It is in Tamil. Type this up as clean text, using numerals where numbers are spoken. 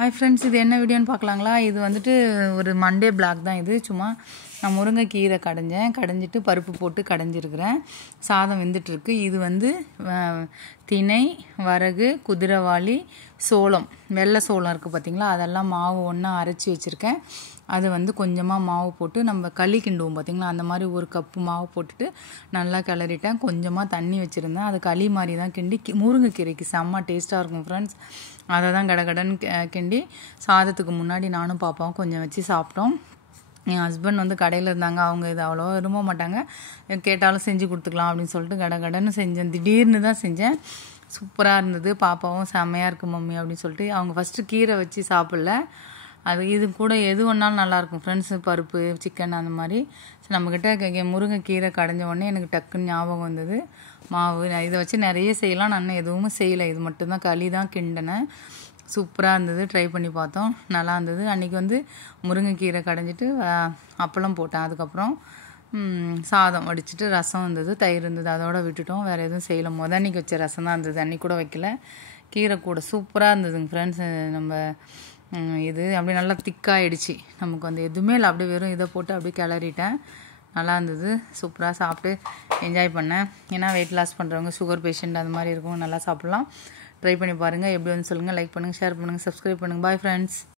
ஹாய் ஃப்ரெண்ட்ஸ், இது என்ன வீடியோன்னு பார்க்கலாங்களா? இது வந்துட்டு ஒரு மண்டே பிளாக் தான். இது சும்மா நான் முருங்கைக்கீரை கடைஞ்சிட்டு பருப்பு போட்டு கடைஞ்சிருக்கிறேன். சாதம் வெந்துட்டுருக்கு. இது வந்து திணை, வரகு, குதிரைவாளி, சோளம், வெள்ளை சோளம் இருக்குது பார்த்திங்களா, அதெல்லாம் மாவு ஒன்றா அரைச்சி வச்சுருக்கேன். அது வந்து கொஞ்சமாக மாவு போட்டு நம்ம களி கிண்டுவோம் பார்த்திங்களா, அந்த மாதிரி ஒரு கப்பு மாவு போட்டுட்டு நல்லா கிளறிட்டேன். கொஞ்சமாக தண்ணி வச்சுருந்தேன். அது களி மாதிரி தான் கிண்டி முருங்கைக்கீரைக்கு செம்ம டேஸ்ட்டாக இருக்கும் ஃப்ரெண்ட்ஸ். அதை தான் கடகடன்னு கிண்டி சாதத்துக்கு முன்னாடி நானும் பாப்பாவும் கொஞ்சம் வச்சு சாப்பிட்டோம். என் ஹஸ்பண்ட் வந்து கடையில் இருந்தாங்க. அவங்க இது அவ்வளோ விரும்ப மாட்டாங்க. கேட்டாலும் செஞ்சு கொடுத்துக்கலாம் அப்படின்னு சொல்லிட்டு கடகடன்னு செஞ்சேன். திடீர்னு தான் செஞ்சேன். சூப்பராக இருந்தது. பாப்பாவும் செம்மையாக இருக்குது மம்மி அப்படின்னு சொல்லிட்டு அவங்க ஃபஸ்ட்டு கீரை வச்சு சாப்பிடல. அது இது கூட எது ஒன்றாலும் நல்லாயிருக்கும் ஃப்ரெண்ட்ஸு. பருப்பு, சிக்கன் அந்த மாதிரி. நம்மக்கிட்ட முருங்கைக்கீரை கடைஞ்ச உடனே எனக்கு டக்குன்னு ஞாபகம் வந்தது. மாவு இதை வச்சு நிறைய செய்யலாம். நான் எதுவும் செய்யலை. இது மட்டும்தான் களி தான் கிண்டினேன். சூப்பராக இருந்தது. ட்ரை பண்ணி பார்த்தோம். நல்லா இருந்தது. அன்றைக்கி வந்து முருங்கைக்கீரை கடைஞ்சிட்டு அப்பளம் போட்டேன். அதுக்கப்புறம் சாதம் வடிச்சிட்டு ரசம் இருந்தது, தயிர் இருந்தது. அதோடு விட்டுட்டோம். வேறு எதுவும் செய்யலை. அன்றைக்கி வச்ச ரசம் தான் இருந்தது. அன்றைக்கி கூட வைக்கல. கீரை கூட சூப்பராக இருந்ததுங்க ஃப்ரெண்ட்ஸ். நம்ம இது அப்படியே நல்லா திக்காகிடுச்சு. நமக்கு வந்து எதுவுமே இல்லை. அப்படியே வெறும் இதை போட்டு அப்படியே கிளறிட்டேன். நல்லா இருந்தது. சூப்பராக சாப்பிட்டு என்ஜாய் பண்ணேன். ஏன்னா வெயிட் லாஸ் பண்ணுறவங்க, சுகர் பேஷண்ட் அந்த மாதிரி இருக்கவங்க நல்லா சாப்பிட்லாம். ட்ரை பண்ணி பாருங்கள். எப்படி வந்து சொல்லுங்கள். லைக் பண்ணுங்கள், ஷேர் பண்ணுங்கள், சப்ஸ்கிரைப் பண்ணுங்கள். Bye friends.